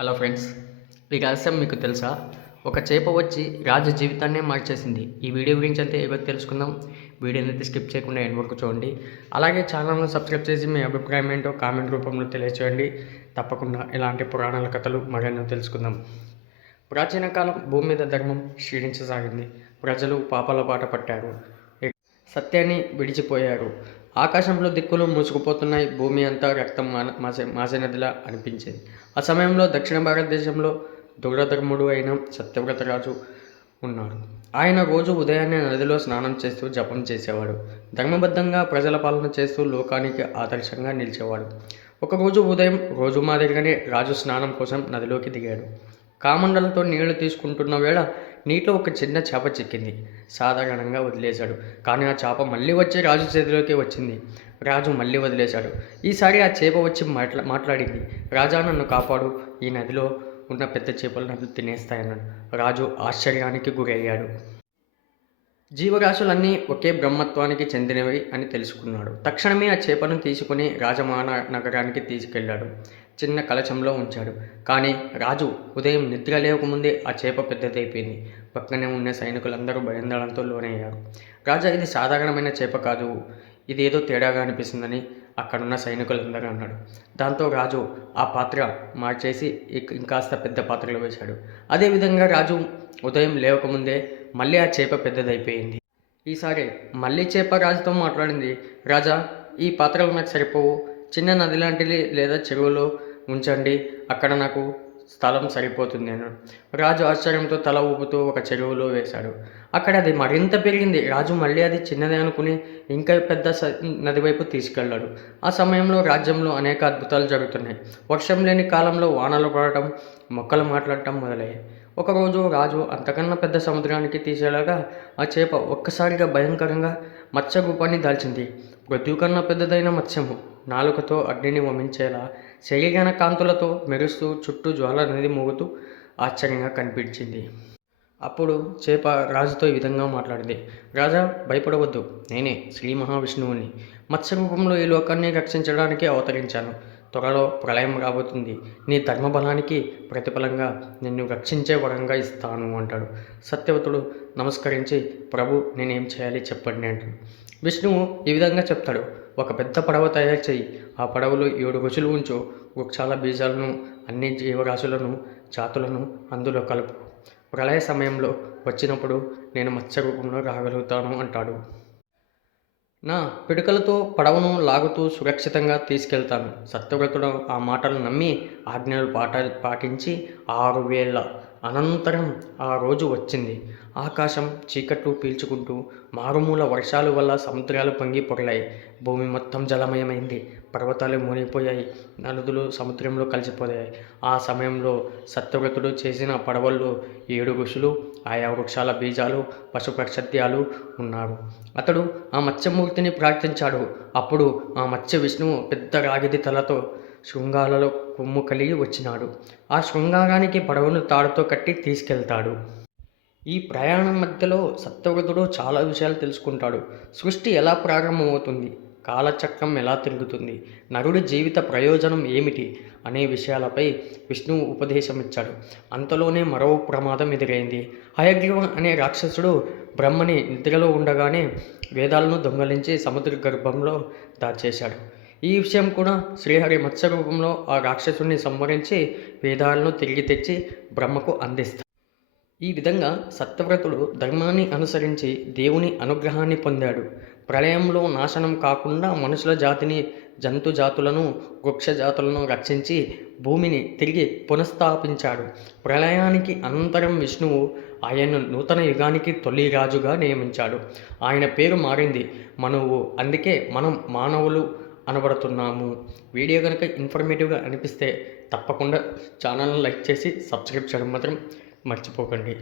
Hello friends ఈ రహస్యం మీకు తెలుసా? ఒక చేప వచ్చి రాజు జీవితాన్నే మార్చేసింది. ఈ వీడియో గురించి అయితే ఏవో తెలుసుకుందాం? వీడియోని అయితే స్కిప్ చేయకుండా ఎండ్ వరకు చూడండి. అలాగే ఛానల్ను సబ్స్క్రైబ్ చేసి మీ అభిప్రాయం ఏంటో కామెంట్ రూపంలో తెలియచేయండి. తప్పకుండా ఇలాంటి పురాణాల కథలు మరెన్నో తెలుసుకుందాం. ప్రాచీన కాలం భూమి మీద ధర్మం క్షీణించసాగింది. ప్రజలు పాపాల బాట పట్టారు. సత్యాన్ని విడిచిపోయారు. ఆకాశంలో దిక్కులు మూసుకుపోతున్నాయి. భూమి అంతా రక్తం మాన- మాసే మాసే నదిలా అనిపించింది. ఆ సమయంలో దక్షిణ భారతదేశంలో దురధర్ముడు అయిన సత్యవ్రత రాజు ఉన్నాడు. ఆయన రోజు ఉదయాన్నే నదిలో స్నానం చేస్తూ జపం చేసేవాడు. ధర్మబద్ధంగా ప్రజల పాలన చేస్తూ లోకానికి ఆదర్శంగా నిలిచేవాడు. ఒకరోజు ఉదయం రోజు మాదిరిగానే రాజు స్నానం కోసం నదిలోకి దిగాడు. కామండలతో నీళ్ళు తీసుకుంటున్న వేళ నీటిలో ఒక చిన్న చేప చిక్కింది. సాధారణంగా వదిలేశాడు. కానీ ఆ చేప మళ్ళీ వచ్చి రాజు చేతిలోకి వచ్చింది. రాజు మళ్ళీ వదిలేశాడు. ఈసారి ఆ చేప వచ్చి మాట్లా మాట్లాడింది. రాజా నన్ను కాపాడు. ఈ నదిలో ఉన్న పెద్ద చేపలు నన్ను తినేస్తాయన్నాడు. రాజు ఆశ్చర్యానికి గురయ్యాడు. జీవరాశులన్నీ ఒకే బ్రహ్మత్వానికి చెందినవి అని తెలుసుకున్నాడు. తక్షణమే ఆ చేపను తీసుకుని రాజమాన నగరానికి తీసుకెళ్ళాడు చిన్న కలశంలో ఉంచాడు. కానీ రాజు ఉదయం నిద్ర లేవకముందే ఆ చేప పెద్దదైపోయింది. పక్కనే ఉన్న సైనికులందరూ భయందడంతో లోనయ్యారు. రాజా ఇది సాధారణమైన చేప కాదు. ఇది ఏదో తేడాగా అనిపిస్తుందని అక్కడున్న సైనికులందరూ అన్నాడు. దాంతో రాజు ఆ పాత్ర మార్చేసి ఇంకాస్త పెద్ద పాత్రలో వేశాడు. అదేవిధంగా రాజు ఉదయం లేవకముందే మళ్ళీ ఆ చేప పెద్దదైపోయింది. ఈసారి మళ్ళీ చేప రాజుతో మాట్లాడింది. రాజా ఈ పాత్రలు నాకు సరిపోవు. చిన్న నది లాంటిది లేదా చెరువులో ఉంచండి. అక్కడ నాకు స్థలం సరిపోతుంది అన్నాడు. రాజు ఆశ్చర్యంతో తల ఊపుతూ ఒక చెరువులో వేశాడు. అక్కడ అది మరింత పెరిగింది. రాజు మళ్ళీ అది చిన్నదే అనుకుని ఇంకా పెద్ద స- నది వైపు తీసుకెళ్ళాడు. ఆ సమయంలో రాజ్యంలో అనేక అద్భుతాలు జరుగుతున్నాయి. వర్షం లేని కాలంలో వానలు పడటం మొక్కలు మాట్లాడటం మొదలయ్యాయి. ఒకరోజు రాజు అంతకన్నా పెద్ద సముద్రానికి తీసేలాగా ఆ చేప ఒక్కసారిగా భయంకరంగా మత్స్య రూపాన్ని దాల్చింది. మృత్యు కన్నా పెద్దదైన మత్స్యము. నాలుకతో అగ్నిని వమించేలా శరీరాన కాంతులతో మెరుస్తూ చుట్టూ జ్వాల నది మోగుతూ ఆశ్చర్యంగా కనిపించింది. అప్పుడు చేప రాజుతో ఈ విధంగా మాట్లాడింది. రాజా భయపడవద్దు. నేనే శ్రీ మహావిష్ణువుని. మత్స్య రూపంలో ఈ లోకాన్ని రక్షించడానికి అవతరించాను. త్వరలో ప్రళయం రాబోతుంది. నీ ధర్మబలానికి ప్రతిఫలంగా నిన్ను రక్షించే వరంగా ఇస్తాను అంటాడు. సత్యవతుడు నమస్కరించి ప్రభు నేనేం చేయాలి చెప్పండి అంటాడు. విష్ణువు ఈ విధంగా చెప్తాడు. ఒక పెద్ద పడవ తయారు చేయి. ఆ పడవలో ఏడు రోజులు ఉంచు. వృక్షాల బీజాలను అన్ని జీవరాశులను జాతులను అందులో కలుపు. ప్రళయ సమయంలో వచ్చినప్పుడు నేను మత్స్య రూపంలో రాగలుగుతాను అంటాడు. నా పిడుకలతో పడవను లాగుతూ సురక్షితంగా తీసుకెళ్తాను. సత్యవ్రతుడు ఆ మాటలు నమ్మి ఆజ్ఞలు పాట పాటించి ఆరు వేల అనంతరం ఆ రోజు వచ్చింది. ఆకాశం చీకట్లు పీల్చుకుంటూ మారుమూల వర్షాల వల్ల సముద్రాలు పొంగి పొరలాయి. భూమి మొత్తం జలమయమైంది. పర్వతాలు మునిగిపోయాయి. నదులు సముద్రంలో కలిసిపోయాయి. ఆ సమయంలో సత్యవ్రతుడు చేసిన పడవల్లో ఏడు ఋషులు ఆయా వృక్షాల బీజాలు పశుపక్షత్యాలు ఉన్నారు. అతడు ఆ మత్స్యమూర్తిని ప్రార్థించాడు. అప్పుడు ఆ మత్స్య విష్ణువు పెద్ద రాగిది తలతో శృంగాలలో కొమ్ము కలిగి వచ్చినాడు. ఆ శృంగారానికి పడవను తాడుతో కట్టి తీసుకెళ్తాడు. ఈ ప్రయాణం మధ్యలో సత్యవ్రతుడు చాలా విషయాలు తెలుసుకుంటాడు. సృష్టి ఎలా ప్రారంభమవుతుంది? కాలచక్రం ఎలా తిరుగుతుంది? నరుడి జీవిత ప్రయోజనం ఏమిటి? అనే విషయాలపై విష్ణువు ఉపదేశం ఇచ్చాడు అంతలోనే మరో ప్రమాదం ఎదురైంది. హయగ్రీవం అనే రాక్షసుడు బ్రహ్మని నిద్రలో ఉండగానే వేదాలను దొంగలించి సముద్ర గర్భంలో దాచేశాడు. ఈ విషయం కూడా శ్రీహరి మత్స్య రూపంలో ఆ రాక్షసుని సంహరించి వేదాలను తిరిగి తెచ్చి బ్రహ్మకు అందిస్తాడు ఈ విధంగా సత్యవ్రతుడు ధర్మాన్ని అనుసరించి దేవుని అనుగ్రహాన్ని పొందాడు. ప్రళయంలో నాశనం కాకుండా మనుషుల జాతిని జంతు జాతులను వృక్ష జాతులను రక్షించి భూమిని తిరిగి పునఃస్థాపించాడు. ప్రళయానికి అనంతరం విష్ణువు ఆయన్ను నూతన యుగానికి తొలి రాజుగా నియమించాడు. ఆయన పేరు మారింది మనువు. అందుకే మనం మానవులు అనబడుతున్నాము వీడియో కనుక ఇన్ఫర్మేటివ్గా అనిపిస్తే తప్పకుండా ఛానల్ని లైక్ చేసి సబ్స్క్రైబ్ చేయడం మాత్రం మర్చిపోకండి.